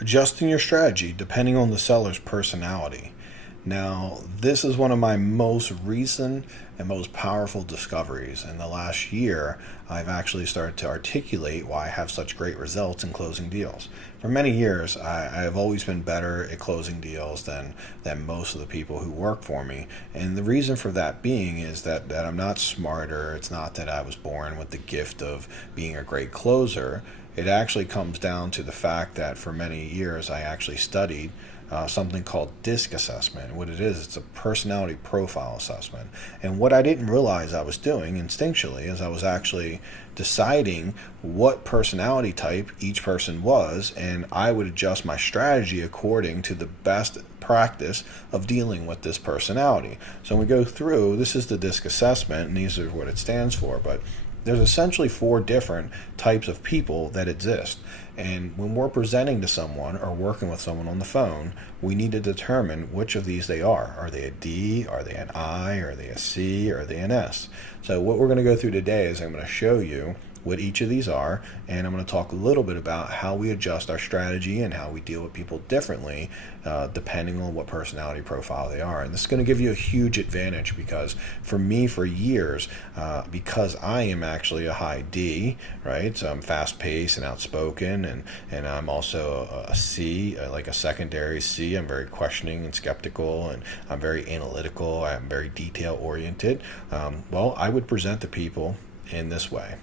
Adjusting your strategy depending on the seller's personality. Now, this is one of my most recent and most powerful discoveries. In the last year, I've actually started to articulate why I have such great results in closing deals. For many years, I have always been better at closing deals than most of the people who work for me. And the reason for that being is that I'm not smarter. It's not that I was born with the gift of being a great closer. It actually comes down to the fact that for many years I actually studied something called DISC assessment. What it is, it's a personality profile assessment. And what I didn't realize I was doing instinctually is I was actually deciding what personality type each person was, and I would adjust my strategy according to the best practice of dealing with this personality. So when we go through, this is the DISC assessment, and these are what it stands for, but there's essentially four different types of people that exist. And when we're presenting to someone or working with someone on the phone, we need to determine which of these they are. Are they a D? Are they an I? Are they a C? Are they an S? So what we're going to go through today is I'm going to show you what each of these are, and I'm going to talk a little bit about how we adjust our strategy and how we deal with people differently depending on what personality profile they are. And this is going to give you a huge advantage because for me, for years, because I am actually a high D, right? So I'm fast-paced and outspoken, and I'm also a C, like a secondary C. I'm very questioning and skeptical, and I'm very analytical. I'm very detail-oriented. Well, I would present to people in this way.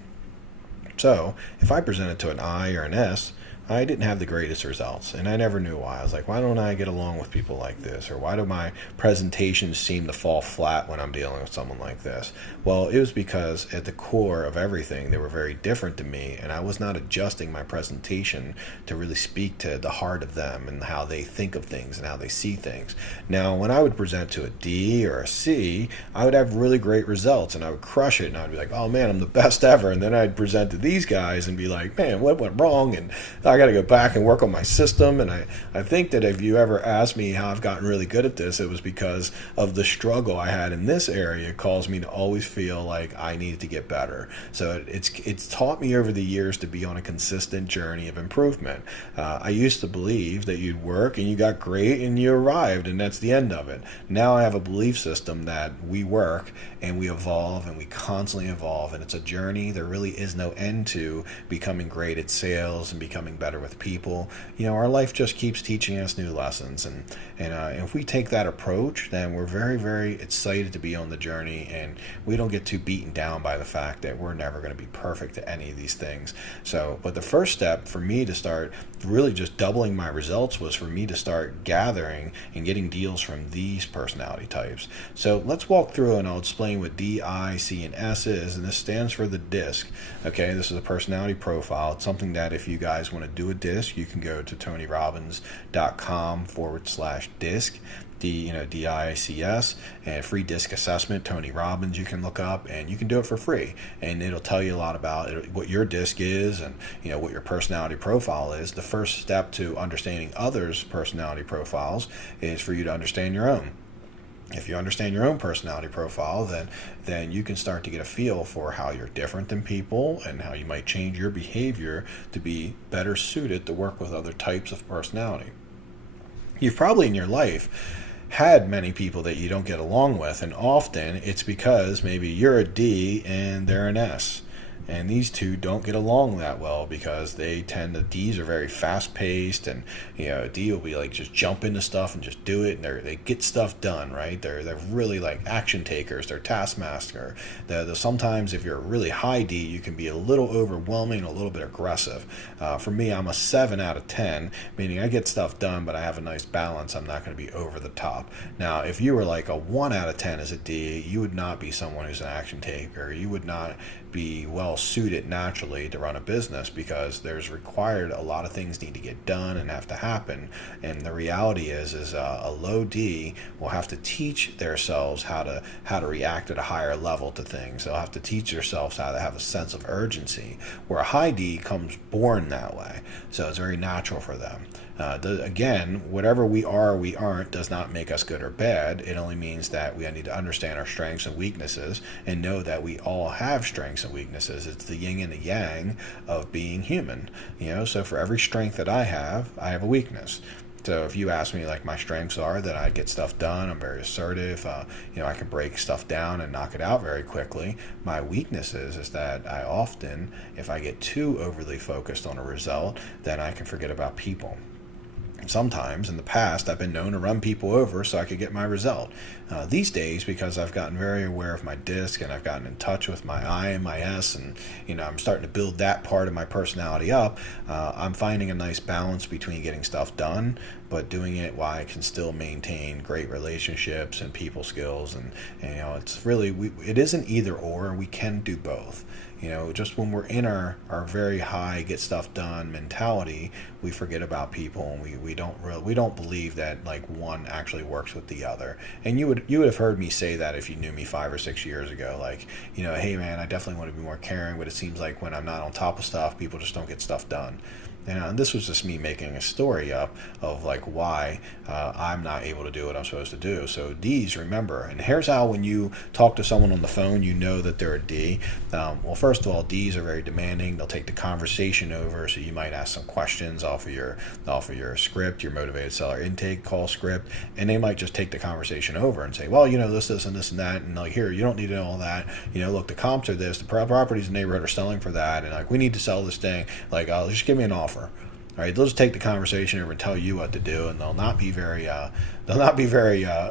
So if I presented to an I or an S, I didn't have the greatest results, and I never knew why. I was like, why don't I get along with people like this? Or why do my presentations seem to fall flat when I'm dealing with someone like this? Well, it was because at the core of everything, they were very different to me, and I was not adjusting my presentation to really speak to the heart of them and how they think of things and how they see things. Now, when I would present to a D or a C, I would have really great results, and I would crush it, and I'd be like, oh man, I'm the best ever. And then I'd present to these guys and be like, man, what went wrong? And I got to go back and work on my system. And I think that if you ever asked me how I've gotten really good at this, it was because of the struggle I had in this area. It caused me to always feel like I needed to get better. So it's taught me over the years to be on a consistent journey of improvement. I used to believe that you'd work and you got great and you arrived and that's the end of it. Now I have a belief system that we work and we evolve and we constantly evolve, and it's a journey. There really is no end to becoming great at sales and becoming better with people. You know, our life just keeps teaching us new lessons, and if we take that approach, then we're very, very excited to be on the journey, and we don't get too beaten down by the fact that we're never going to be perfect at any of these things. So, but the first step for me to start really just doubling my results was for me to start gathering and getting deals from these personality types. So let's walk through and I'll explain what D, I, C, and S is, and this stands for the DISC. Okay, this is a personality profile. It's something that if you guys want to do a DISC, you can go to tonyrobbins.com/DISC. DISC, and free DISC assessment. Tony Robbins you can look up, and you can do it for free, and it'll tell you a lot about it, what your DISC is, and what your personality profile is. The first step to understanding others' personality profiles is for you to understand your own. If you understand your own personality profile, then you can start to get a feel for how you're different than people and how you might change your behavior to be better suited to work with other types of personality. You've probably in your life had many people that you don't get along with, and often it's because maybe you're a D and they're an S. And these two don't get along that well because D's are very fast paced, and a D will be like just jump into stuff and just do it, and they get stuff done, right? They're really like action takers. They're taskmaster. Sometimes if you're a really high D, you can be a little overwhelming and a little bit aggressive. For me, I'm a 7 out of 10, meaning I get stuff done, but I have a nice balance. I'm not going to be over the top. Now, if you were like a 1 out of 10 as a D, you would not be someone who's an action taker. You would not be well suited naturally to run a business because there's required a lot of things need to get done and have to happen. And the reality is a low D will have to teach themselves how to react at a higher level to things. They'll have to teach themselves how to have a sense of urgency, where a high D comes born that way. So it's very natural for them. Again, whatever we are or we aren't does not make us good or bad. It only means that we need to understand our strengths and weaknesses and know that we all have strengths and weaknesses. It's the yin and the yang of being human. So for every strength that I have a weakness. So if you ask me, like, my strengths are that I get stuff done, I'm very assertive, I can break stuff down and knock it out very quickly. My weaknesses is that I often, if I get too overly focused on a result, then I can forget about people. Sometimes in the past, I've been known to run people over so I could get my result. These days, because I've gotten very aware of my disc and I've gotten in touch with my I and my S, and I'm starting to build that part of my personality up, I'm finding a nice balance between getting stuff done, but doing it while I can still maintain great relationships and people skills. And it's really, it isn't either or. We can do both. Just when we're in our very high get stuff done mentality, we forget about people, and we don't believe that, like, one actually works with the other. And you would have heard me say that if you knew me 5 or 6 years ago, like, hey man, I definitely want to be more caring, but it seems like when I'm not on top of stuff, people just don't get stuff done. And this was just me making a story up of, like, why I'm not able to do what I'm supposed to do. So D's, remember, and here's how when you talk to someone on the phone, you know that they're a D. Well, first of all, D's are very demanding. They'll take the conversation over, so you might ask some questions off of your script, your motivated seller intake call script, and they might just take the conversation over and say, well, this, and this, and that, and like, here, you don't need to know all that. Look, the comps are this, the properties in the neighborhood are selling for that, and like, we need to sell this thing. Like, just give me an offer. All right, they'll just take the conversation over and tell you what to do, and they'll not be very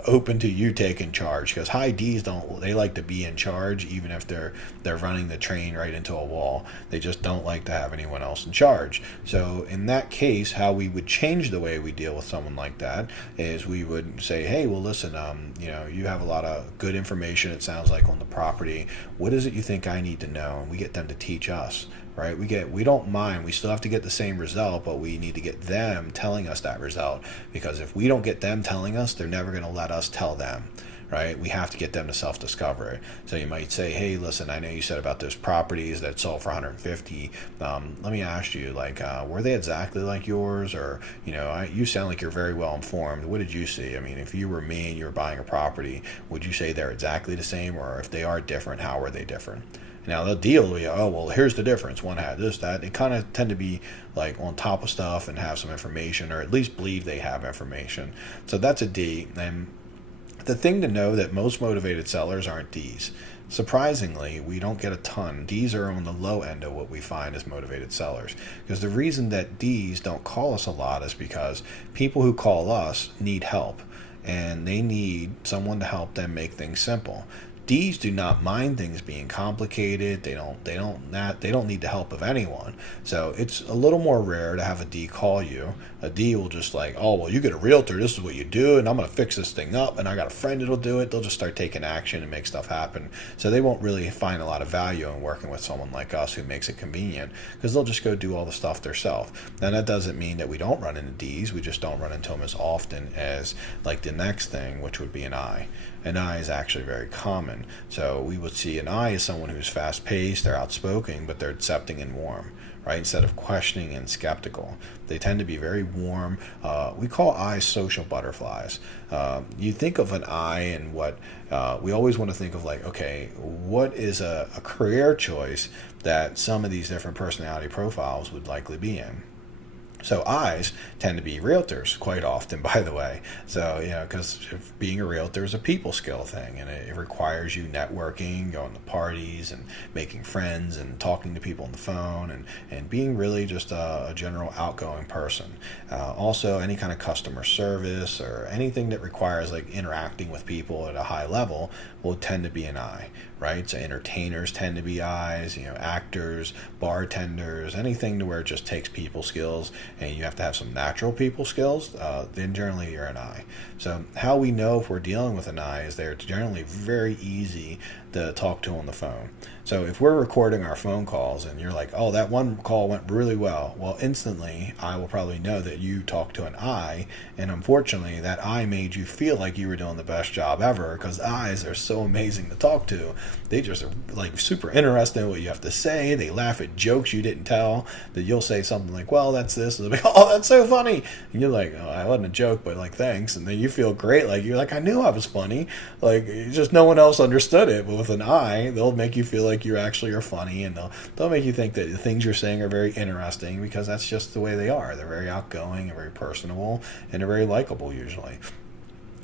open to you taking charge, because high D's they like to be in charge, even if they're running the train right into a wall. They just don't like to have anyone else in charge. So in that case, how we would change the way we deal with someone like that is we would say, hey, well, listen, you have a lot of good information, it sounds like, on the property. What is it you think I need to know? And we get them to teach us. Right? We don't mind. We still have to get the same result, but we need to get them telling us that result, because if we don't get them telling us, they're never going to let us tell them. Right? We have to get them to self-discover. So you might say, hey, listen, I know you said about those properties that sold for 150. Let me ask you, like, were they exactly like yours? Or, you sound like you're very well informed. What did you see? I mean, if you were me and you were buying a property, would you say they're exactly the same? Or if they are different, how were they different? Now they'll deal with, oh, well, here's the difference. One had this, that. They kind of tend to be, like, on top of stuff and have some information, or at least believe they have information. So that's a D. And the thing to know that most motivated sellers aren't Ds. Surprisingly, we don't get a ton. Ds are on the low end of what we find as motivated sellers. Because the reason that Ds don't call us a lot is because people who call us need help, and they need someone to help them make things simple. D's do not mind things being complicated. They don't need the help of anyone. So it's a little more rare to have a D call you. A D will just like, oh, well, you get a realtor, this is what you do, and I'm going to fix this thing up, and I got a friend that'll do it. They'll just start taking action and make stuff happen. So they won't really find a lot of value in working with someone like us who makes it convenient, because they'll just go do all the stuff themselves. Now, that doesn't mean that we don't run into D's. We just don't run into them as often as, like, the next thing, which would be an I. An I is actually very common. So we would see an I as someone who's fast-paced, they're outspoken, but they're accepting and warm, right? Instead of questioning and skeptical. They tend to be very warm. We call I's social butterflies. You think of an I and what we always want to think of, like, okay, what is a career choice that some of these different personality profiles would likely be in? So I's tend to be realtors quite often, by the way. So, because being a realtor is a people skill thing, and it requires you networking, going to parties and making friends and talking to people on the phone, and being really just a general outgoing person. Also, any kind of customer service or anything that requires, like, interacting with people at a high level will tend to be an I, right? So entertainers tend to be I's, actors, bartenders, anything to where it just takes people skills, and you have to have some natural people skills, then generally you're an I. So how we know if we're dealing with an I is they're generally very easy to talk to on the phone. So if we're recording our phone calls and you're like, oh, that one call went really well, well, instantly I will probably know that you talked to an I, and unfortunately that I made you feel like you were doing the best job ever, because I's are so amazing to talk to. They just are, like, super interested in what you have to say. They laugh at jokes you didn't tell, that you'll say something like, well, that's this, and they'll be, oh, that's so funny, and you're like, oh, I wasn't a joke, but, like, thanks. And then you feel great, like, you're like, I knew I was funny, like, just no one else understood it. But with an I, they'll make you feel like like you actually are funny, and they'll make you think that the things you're saying are very interesting, because that's just the way they are. They're very outgoing and very personable, and they're very likable usually.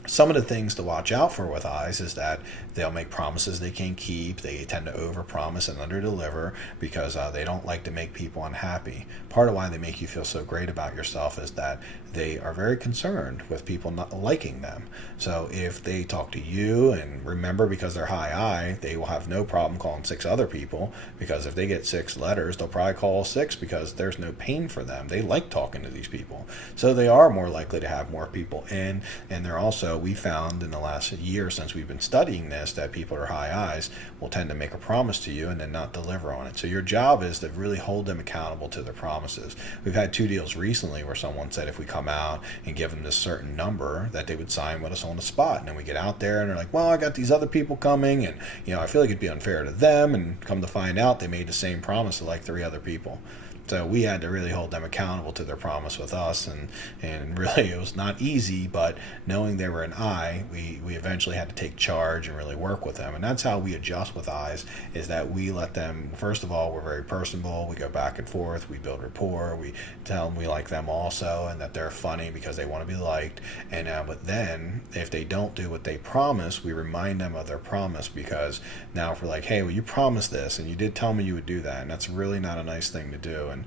Some of the things to watch out for with eyes is that they'll make promises they can't keep. They tend to overpromise and underdeliver because they don't like to make people unhappy. Part of why they make you feel so great about yourself is that they are very concerned with people not liking them. So if they talk to you, and remember, because they're high I, they will have no problem calling 6 other people, because if they get 6 letters, they'll probably call 6 because there's no pain for them. They like talking to these people. So they are more likely to have more people in, and they're also, we found in the last year since we've been studying this, that people who are high eyes will tend to make a promise to you and then not deliver on it. So your job is to really hold them accountable to their promises. We've had 2 deals recently where someone said if we come out and give them this certain number, that they would sign with us on the spot. And then we get out there and they're like, well, I got these other people coming, and I feel like it'd be unfair to them, and come to find out they made the same promise to like 3 other people. So we had to really hold them accountable to their promise with us, and really it was not easy, but knowing they were an I, we eventually had to take charge and really work with them. And that's how we adjust with eyes, is that we let them, first of all, we're very personable, we go back and forth, we build rapport, we tell them we like them also, and that they're funny because they want to be liked. And but then if they don't do what they promise, we remind them of their promise, because now if we're like, hey, well, you promised this and you did tell me you would do that, and that's really not a nice thing to do. And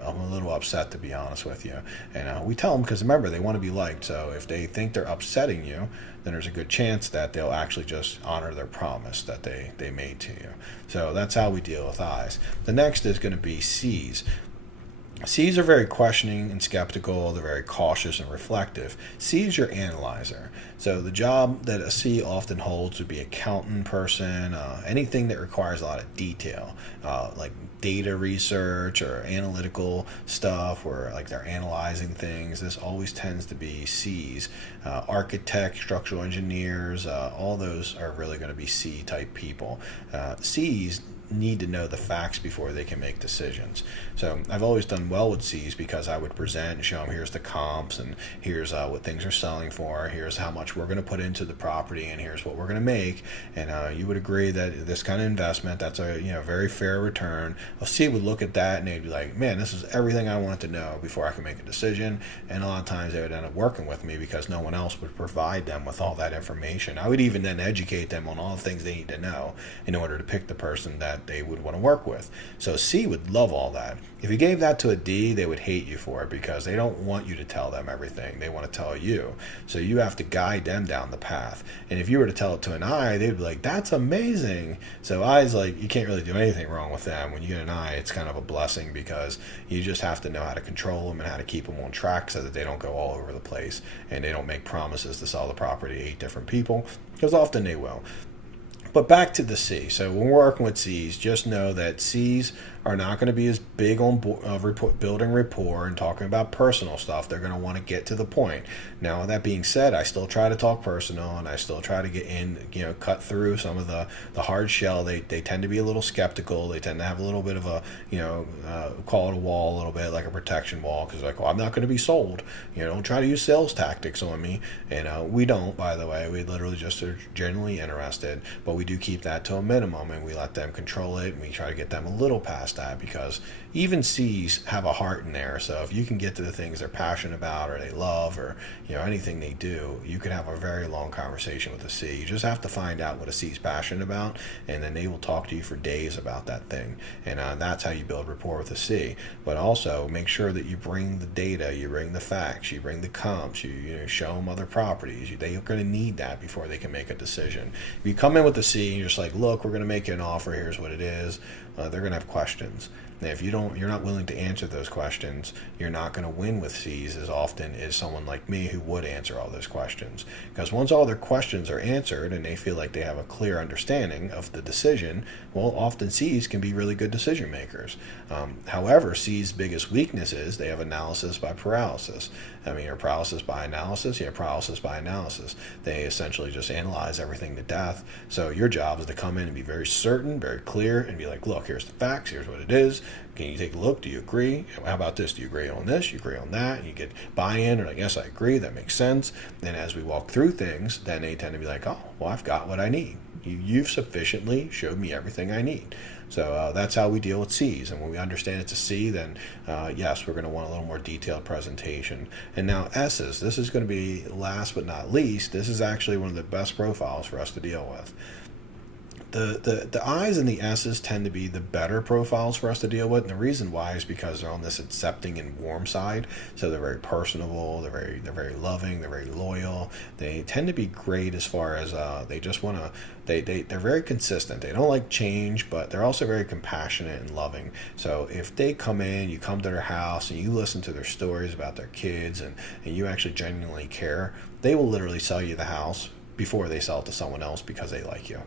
I'm a little upset, to be honest with you. And we tell them, because remember, they want to be liked. So if they think they're upsetting you, then there's a good chance that they'll actually just honor their promise that they made to you. So that's how we deal with eyes. The next is going to be C's. C's are very questioning and skeptical. They're very cautious and reflective. C is your analyzer. So the job that a C often holds would be accountant person, anything that requires a lot of detail, like data research or analytical stuff, where like they're analyzing things. This always tends to be C's. Architects, structural engineers, all those are really going to be C type people. C's need to know the facts before they can make decisions. So I've always done well with C's, because I would present and show them, here's the comps, and here's what things are selling for, here's how much we're going to put into the property, and here's what we're going to make. And you would agree that this kind of investment, that's a very fair return. A C would look at that and they'd be like, man, this is everything I want to know before I can make a decision. And a lot of times they would end up working with me because no one else would provide them with all that information. I would even then educate them on all the things they need to know in order to pick the person that they would want to work with. So C would love all that. If you gave that to a D, they would hate you for it, because they don't want you to tell them everything. They want to tell you. So you have to guide them down the path. And if you were to tell it to an I, they'd be like, that's amazing. So I's like, you can't really do anything wrong with them. When you get an I, it's kind of a blessing, because you just have to know how to control them and how to keep them on track so that they don't go all over the place and they don't make promises to sell the property to 8 different people, because often they will. But back to the C. So when we're working with C's, just know that C's are not going to be as big on building rapport and talking about personal stuff. They're going to want to get to the point. Now, with that being said, I still try to talk personal, and I still try to get in, cut through some of the hard shell. They tend to be a little skeptical. They tend to have a little bit of a, call it a wall, a little bit like a protection wall, because like, well, I'm not going to be sold. Don't try to use sales tactics on me. And we don't, by the way. We literally just are genuinely interested, but we do keep that to a minimum, and we let them control it, and we try to get them a little past that, because even C's have a heart in there. So if you can get to the things they're passionate about, or they love, or anything they do, you can have a very long conversation with a C. You just have to find out what a C's passionate about, and then they will talk to you for days about that thing. And that's how you build rapport with a C. But also make sure that you bring the data, you bring the facts, you bring the comps, you show them other properties. They're going to need that before they can make a decision. If you come in with a C and you're just like, look, we're going to make you an offer, here's what it is, they're going to have questions. Now, if you're not willing to answer those questions, you're not going to win with C's as often as someone like me who would answer all those questions. Because once all their questions are answered and they feel like they have a clear understanding of the decision, well, often C's can be really good decision makers. However, C's biggest weakness is they have analysis by paralysis. Or paralysis by analysis. Paralysis by analysis. They essentially just analyze everything to death. So your job is to come in and be very certain, very clear, and be like, look, here's the facts, here's what it is. Can you take a look? Do you agree? How about this? Do you agree on this? You agree on that? And you get buy-in, or like, yes, I agree. That makes sense. And as we walk through things, then they tend to be like, oh, well, I've got what I need. You've sufficiently showed me everything I need. So that's how we deal with C's. And when we understand it's a C, then yes, we're going to want a little more detailed presentation. And now S's, this is going to be last but not least. This is actually one of the best profiles for us to deal with. The I's and the S's tend to be the better profiles for us to deal with, and the reason why is because they're on this accepting and warm side. So they're very personable, they're very loving, they're very loyal. They tend to be great as far as they just want to. They're very consistent. They don't like change, but they're also very compassionate and loving. So if they come in, you come to their house and you listen to their stories about their kids, and you actually genuinely care, they will literally sell you the house before they sell it to someone else because they like you.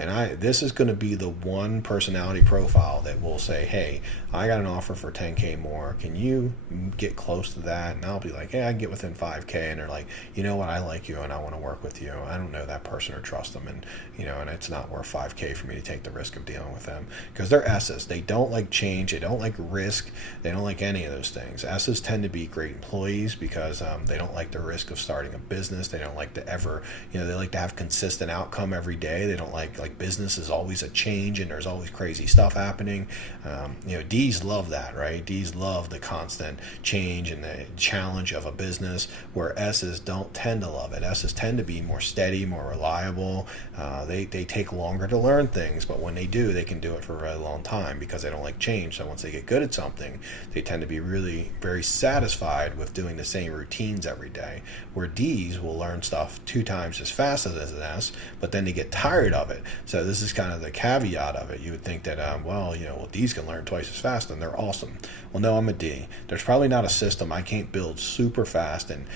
And this is going to be the one personality profile that will say, hey, I got an offer for 10K more. Can you get close to that? And I'll be like, hey, I can get within 5K. And they're like, you know what? I like you and I want to work with you. I don't know that person or trust them. And, and it's not worth 5K for me to take the risk of dealing with them, because they're S's. They don't like change. They don't like risk. They don't like any of those things. S's tend to be great employees because they don't like the risk of starting a business. They don't like to ever, they like to have consistent outcome every day. They don't like business is always a change and there's always crazy stuff happening. D's love that, right? D's love the constant change and the challenge of a business, where S's don't tend to love it. S's tend to be more steady, more reliable. They take longer to learn things, but when they do, they can do it for a really long time because they don't like change. So once they get good at something, they tend to be really very satisfied with doing the same routines every day, where D's will learn stuff 2 times as fast as an S, but then they get tired of it. So this is kind of the caveat of it. You would think that, D's can learn twice as fast and they're awesome. Well, no, I'm a D. There's probably not a system I can't build super fast and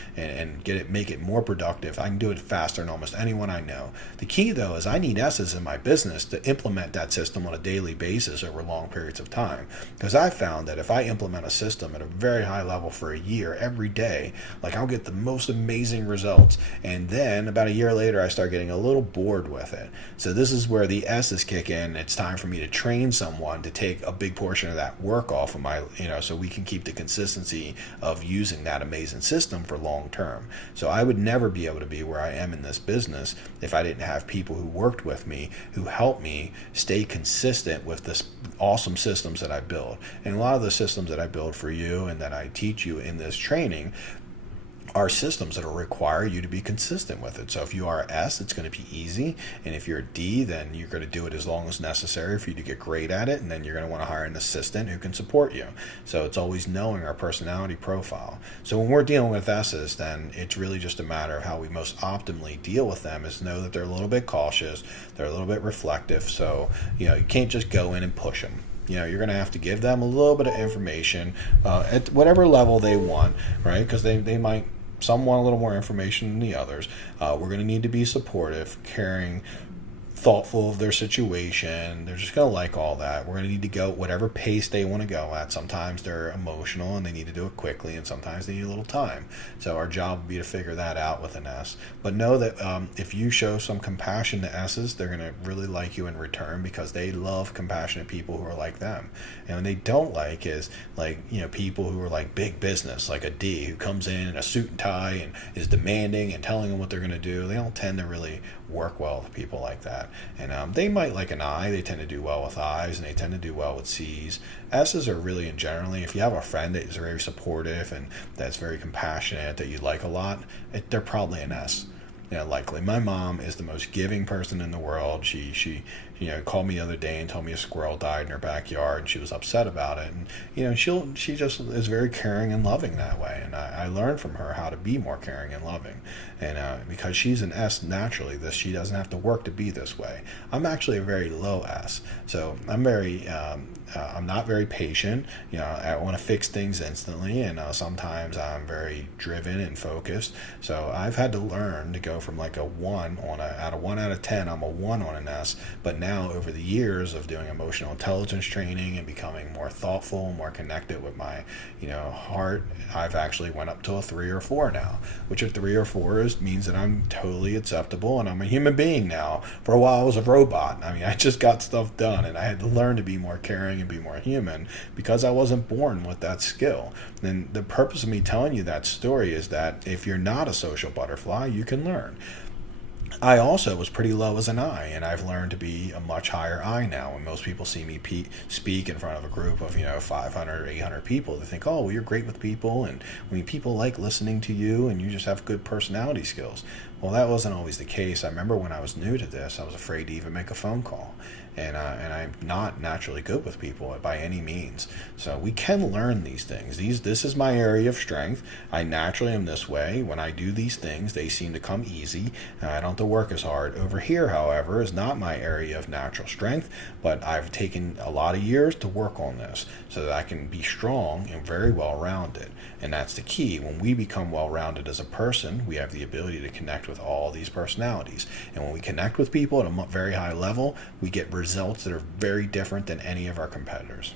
make it more productive. I can do it faster than almost anyone I know. The key, though, is I need S's in my business to implement that system on a daily basis over long periods of time. Because I found that if I implement a system at a very high level for a year, every day, I'll get the most amazing results. And then about a year later, I start getting a little bored with it. So this is where the S's kick in. It's time for me to train someone to take a big portion of that work off of my, so we can keep the consistency of using that amazing system for long term. So I would never be able to be where I am in this business if I didn't have people who worked with me, who helped me stay consistent with this awesome systems that I build. And a lot of the systems that I build for you and that I teach you in this training are systems that will require you to be consistent with it. So if you are S, it's going to be easy. And if you're a D, then you're going to do it as long as necessary for you to get great at it. And then you're going to want to hire an assistant who can support you. So it's always knowing our personality profile. So when we're dealing with S's, then it's really just a matter of how we most optimally deal with them, is know that they're a little bit cautious. They're a little bit reflective. So, you can't just go in and push them. You're going to have to give them a little bit of information at whatever level they want, right? Because they might, some want a little more information than the others. We're going to need to be supportive, caring, thoughtful of their situation. They're just going to like all that. We're going to need to go whatever pace they want to go at. Sometimes they're emotional and they need to do it quickly, and sometimes they need a little time. So our job would be to figure that out with an S. But know that if you show some compassion to S's, they're going to really like you in return, because they love compassionate people who are like them. And what they don't like is people who are like big business, like a D who comes in a suit and tie and is demanding and telling them what they're going to do. They don't tend to really work well with people like that. And they might like an I. They tend to do well with I's, and they tend to do well with C's. S's are really, and generally, if you have a friend that is very supportive and that's very compassionate, that you like a lot, they're probably an S. Likely. My mom is the most giving person in the world. She called me the other day and told me a squirrel died in her backyard, and she was upset about it. And she just is very caring and loving that way. And I learned from her how to be more caring and loving. And because she's an S naturally, she doesn't have to work to be this way. I'm actually a very low S, so I'm very I'm not very patient. I want to fix things instantly, and sometimes I'm very driven and focused. So I've had to learn to go from like a 1 out of 10, I'm a 1 on an S, but now over the years of doing emotional intelligence training and becoming more thoughtful, more connected with my, heart, I've actually went up to a 3 or 4 now, which a 3 or 4 means that I'm totally acceptable and I'm a human being now. For a while I was a robot. I mean, I just got stuff done and I had to learn to be more caring and be more human because I wasn't born with that skill. And the purpose of me telling you that story is that if you're not a social butterfly, you can learn. I also was pretty low as an I, and I've learned to be a much higher I now. When most people see me speak in front of a group of 500 or 800 people, they think, oh, well, you're great with people, and people like listening to you, and you just have good personality skills. Well, that wasn't always the case. I remember when I was new to this, I was afraid to even make a phone call. And I'm not naturally good with people by any means. So we can learn these things. This is my area of strength. I naturally am this way. When I do these things, they seem to come easy. And I don't have to work as hard. Over here, however, is not my area of natural strength, but I've taken a lot of years to work on this so that I can be strong and very well-rounded. And that's the key. When we become well-rounded as a person, we have the ability to connect with all these personalities. And when we connect with people at a very high level, we get results that are very different than any of our competitors.